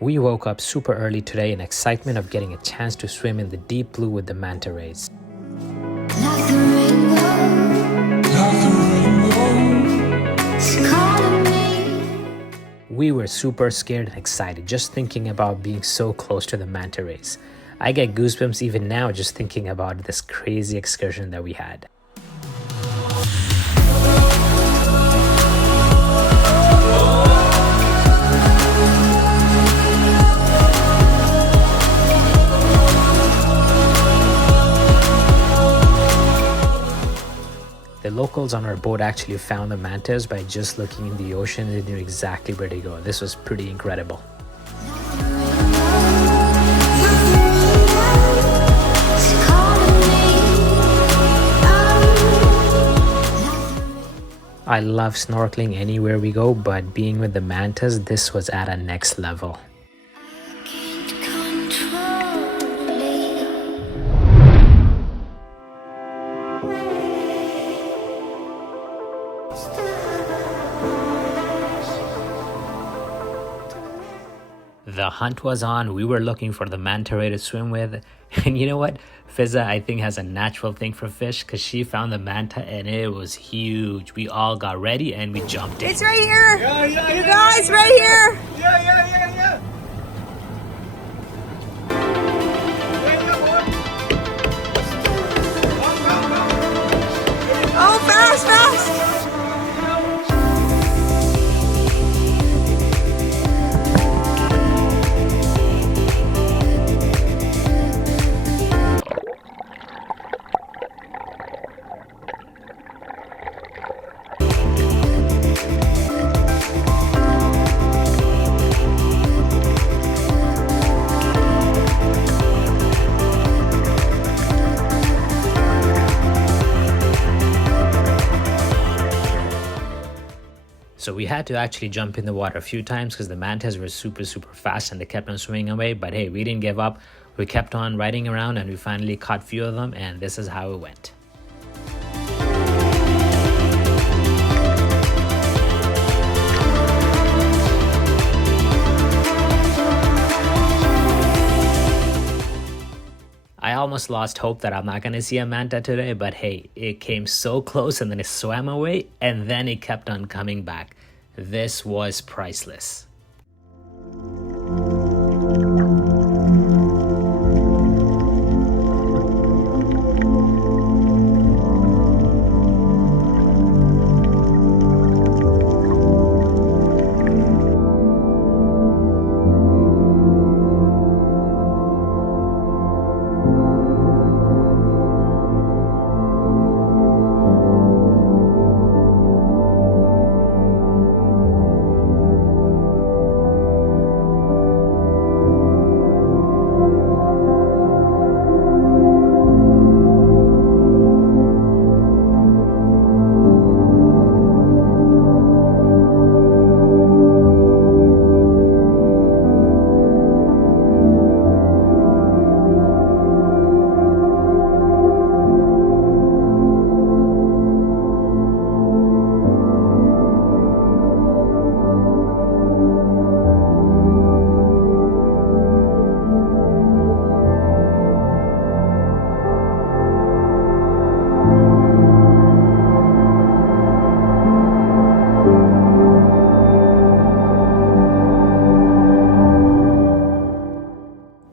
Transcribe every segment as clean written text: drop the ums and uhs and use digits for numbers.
We woke up super early today in excitement of getting a chance to swim in the deep blue with the manta rays. We were super scared and excited just thinking about being so close to the manta rays. I get goosebumps even now just thinking about this crazy excursion that we had. The locals on our boat actually found the mantas by just looking in the ocean. They knew exactly where to go. This was pretty incredible. I love snorkeling anywhere we go, but being with the mantas, this was at a next level. The hunt was on. We were looking for the manta ray to swim with. And you know what? Fizza, I think, has a natural thing for fish because she found the manta and it was huge. We all got ready and we jumped in. It's right here. Yeah, you guys, right here. Yeah. Oh, fast. So we had to actually jump in the water a few times because the mantas were super fast and they kept on swimming away. But hey, we didn't give up. We kept on riding around and we finally caught a few of them, and this is how it went. I almost lost hope that I'm not going to see a manta today, but hey, it came so close and then it swam away and then it kept on coming back. This was priceless.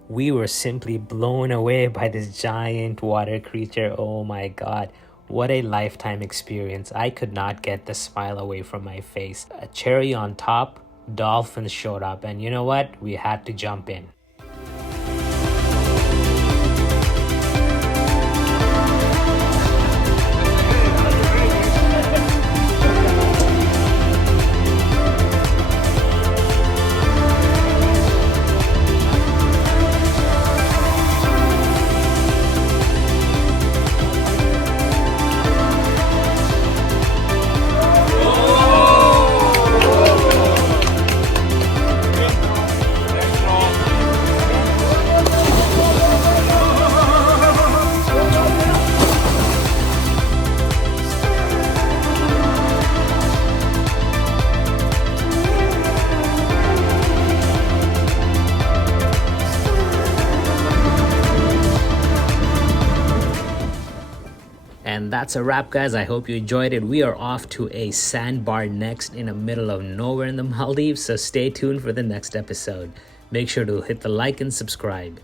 We were simply blown away by this giant water creature. Oh my god, what a lifetime experience. I could not get the smile away from my face. A cherry on top, dolphins showed up, and you know what? We had to jump in. And that's a wrap, guys. I hope you enjoyed it. We are off to a sandbar next in the middle of nowhere in the Maldives, so stay tuned for the next episode. Make sure to hit the like and subscribe.